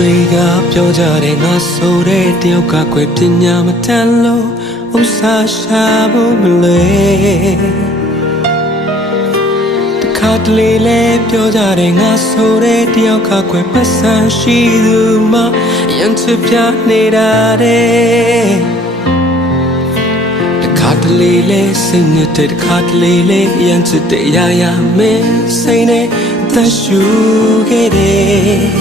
တွေကပြောကြတယ်ငါဆိုတဲ့တယောက်ကကွယ်ပညာမတတ်လို့ဥစားရှာဖို့မလဲတခါတလေလဲပြောကြတယ်ငါဆိုတဲ့တယောက်ကကွယ်ပတ်စံရှိသူမှရန်ချပြနေတာတဲ့တခါတလေလေစိတ်နဲ့တခါတလေလေရန်ချစ်တဲ့ရာရာမင်းစိတ်နဲ့အသက်ရှူခဲ့တယ်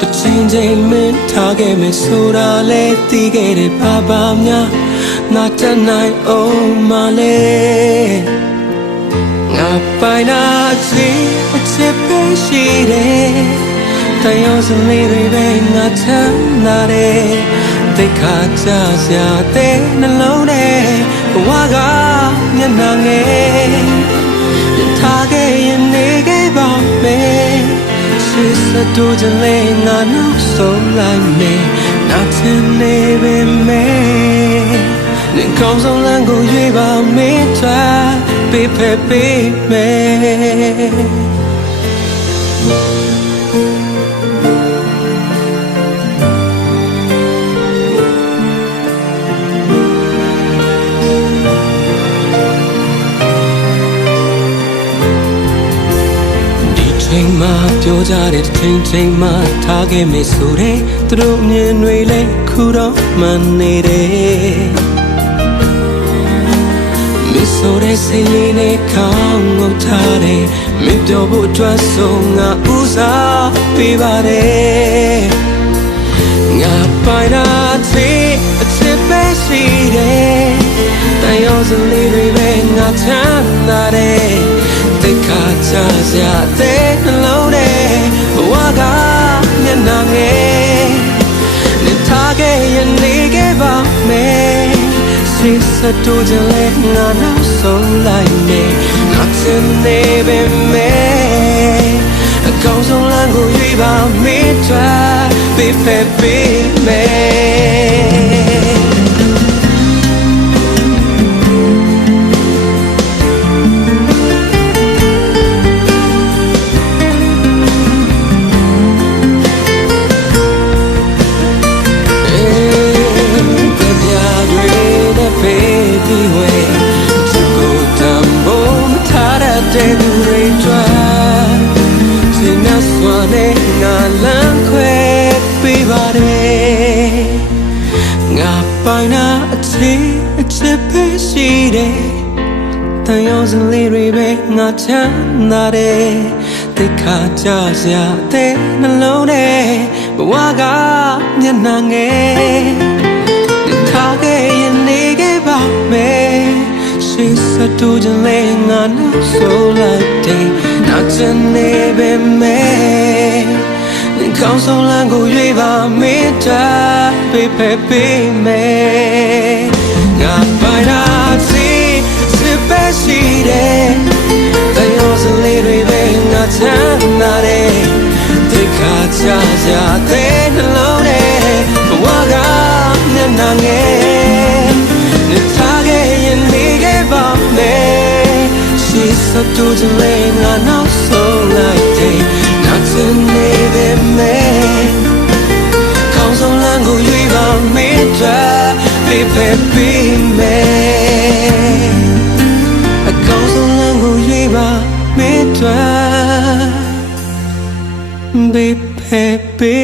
တချင်းချင်းမင်းထားခဲ့မယ်ဆိုတာလေသိခဲ့တယ်ဘာဘာများငါတတ်နိုင်အောင်မလဲငါပိုင်နာချစ်အချစ်ပဲရှိတယ်တရားစလေးတွေပဲငါချမ်းသာတယ်တိတ်ခါကြစရာတဲ့နှလုံးနဲ့ဘဝကမျက်နှာငယ် တူးချင်လေငါနောက်ဆုံးလိုက်မယ်နာချင်နေပေမဲ့နေကောင်းဆုံးလမ်းကိုရွေးပါမေးချာပေးဖက်ပေးမယ် ပြောကြတဲ့ချိန်ချိန်မှာထားခဲ့မယ်ဆိုတဲ့သူတို့မြင်တွေလဲခုတော့မှန်နေတယ်မစ်ဆိုတဲ့စိတ်လေးနဲ့ခေါင်းငုတ်ထားတယ်မင်းပြောဖို့အတွက်ဆုံးငါဦးစားပေးပါတယ်ငါပိုင်တာချစ်အချစ်ပဲရှိတယ်တန်ရောစလေးတွေပဲငါချမ်းသာတယ်တိတ်ခါချစရာတဲ့ စိတ်စတူးကြလဲငါနောက်ဆုံးလိုက်နေငါချင်နေပေမဲ့အကောင်းဆုံးလမ်းကိုရွေးပါမေးချာပေးဖက် အချစ်ပဲရှိတယ်တန်ရောစလေးတွေပဲငါချမ်းသာတယ်တိတ်ခါကြစရာတဲ့နှလုံးနဲ့ဘဝကမျက်နှာငယ်ထားခဲ့ရင်နေခဲ့ပါမယ်ရှိစတူးကြလဲငါနောက်ဆိုလိုက်တယ်နောက်ချင်နေပေမဲ့ငါကောင်းဆုံးလမ်းကိုရွေးပါမေတ္တာပေးဖက်ပေးမယ်ငါပိုင်တာစီစစ်ပဲရှိတယ်တန်ရောစလေးတွေပဲငါချမ်းသာတယ် တိတ်ခါချစ ပေးဖက်ပေးမယ်အကောင်းဆုံးလမ်းကိုရွေးပါမေတ္တာ baby, baby,